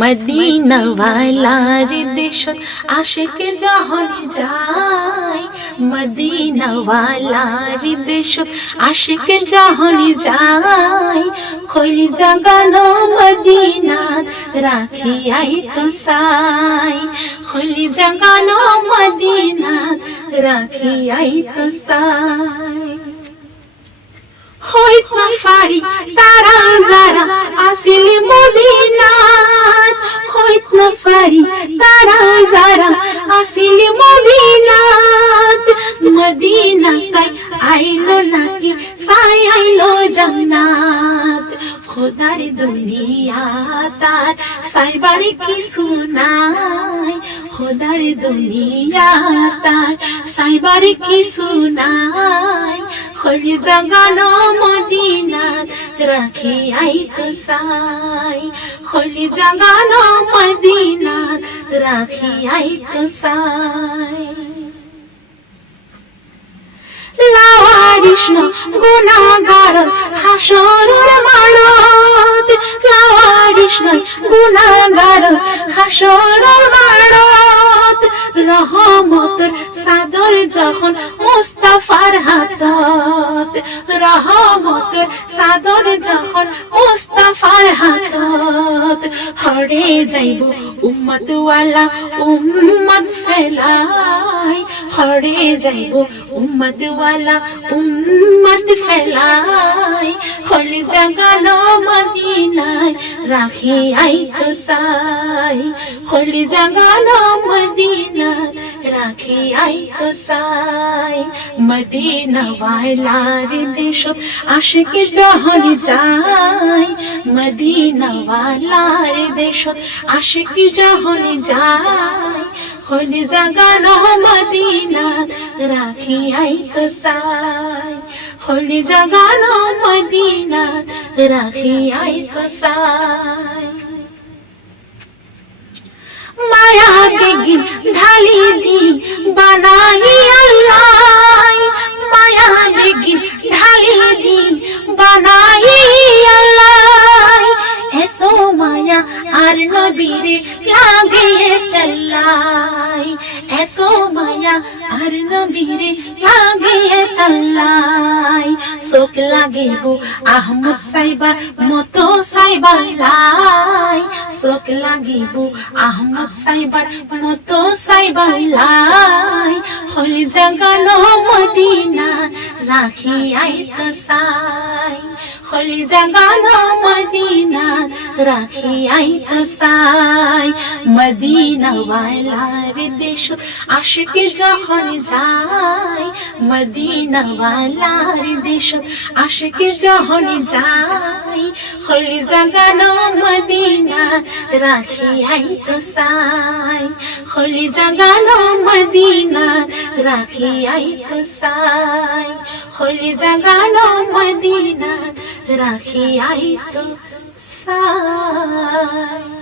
Medina ওয়ালার দেশত আশিক যখন যায়, মদিনা ওয়ালার দেশত আশিক যখন যায়, খোল জাগানো মদিনাত রাখিয়াই তো সাই, খোল জাগানো মদিনাত রাখিয়াই তো সাই। হইত না ফারি তারা যারা আসিল মদিনাত, হইত না ফারি তারা যারা আসিল মদিনাত, মদিনা সাই আইলো নাকি সাই আইলো জান্নাত, খোদার দুনিয়া তার সাইবারে কিছু নাই, খোদার দুনিয়া তার সাইবারে কিছু নাই, খোল জাগানো মদিনাত রাখিয়াই তো সাই, খোল জাগানো মদিনাত রাখিয়াই তো সাই। লাওয়ারিস গুনাহগার হাসরের মাঠত, লাওয়ারিস গুনাহগার হাসরের মাঠত, রহমতের চাদর যখন মুস্তাফার হাতত, রহমতের চাদর যখন মুস্তাফার হাতত, হরে যাইব উম্মত ওয়ালা উম্মত ফেলাই, হরে যাইব উম্মত ওয়ালা উম্মত ফেলাই, খোল জাগানো মদিনায় রাখিয়াই তো সাই, খোল জাগানো মদিনায় রাখিয়াই তো সাই। মদিনা ওয়ালার দেশত আশিক যখন যায়, মদিনা ওয়ালার দেশত আশিক যখন যায়, খোল জাগানো মদিনাত রাখিয়াই তো সাই, খোল জাগানো মদিনাত রাখিয়াই তো সাই। মায়া বেগিন ঢালি দি বানাই আল্লাহ, মায়া বেগিন ঢালি দি বানাই আল্লাহ, এত মায়া আর নবীরে লাগে তাল্লাই, এত মায়া আর নবীরে লাগে তাল্লাই, চোখ লাগিব আহমদ সাইবার মতো সাইবার লাই, চোখ লাগিব আহমদ সাইবার মতো সাইবার লাই, খোল জাগানো মদিনা রাখিয়াই তো সাই, খোল জাগানো মদিনা রাখিয়াই তো সাই। মদিনা ওয়ালার দেশত আশিক যখন যায়, মদিনা ওয়ালার দেশত আশিক যখন যায়, খোল জাগানো মদিনা রাখিয়াই তো সাই, খোল জাগানো মদিনা রাখিয়াই তো সাই, খোল জাগানো মদিনা রাখিয়াই তো সাই।